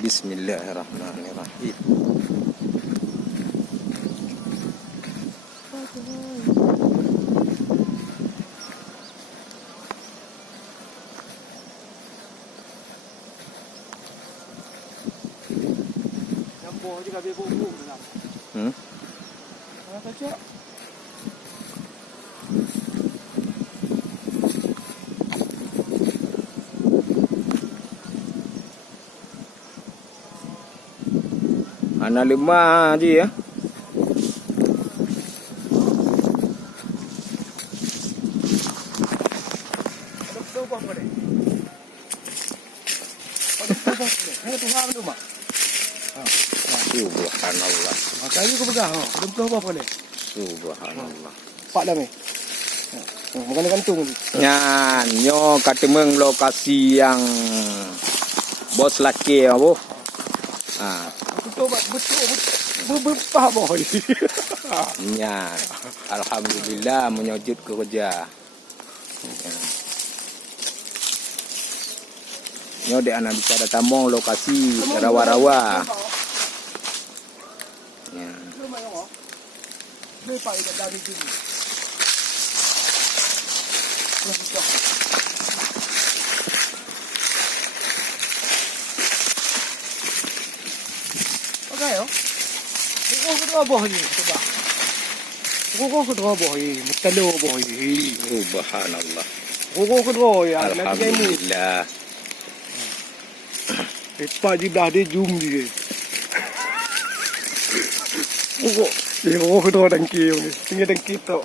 Bismillahirrahmanirrahim. Campur je habis bubuk tu lah. Mana kacak? Anak lemah je ya. Betul apa boleh? Betul apa boleh? Hanya Tuhan tu mak. Subhanallah. Makanya aku pegang. Betul apa boleh? Subhanallah. Pak dah ni. Makan kantung ni. Nyo kata meng lokasi yang bos laki apa? Betul berpah boh ni. Alhamdulillah menyujud kerja. Nyo dek anak bicara tamong lokasi rawa-rawa. Ya. Lepas itu dari sini. Okay, oh. Kung kedua boh ni, coba. Kung kedua boh ni, mutalo boh ni. Subhanallah. Kung kedua ya, Alhamdulillah. Lepas je dah dia zoom dia. Kung kedua dengki ni, tinggal dengki tu.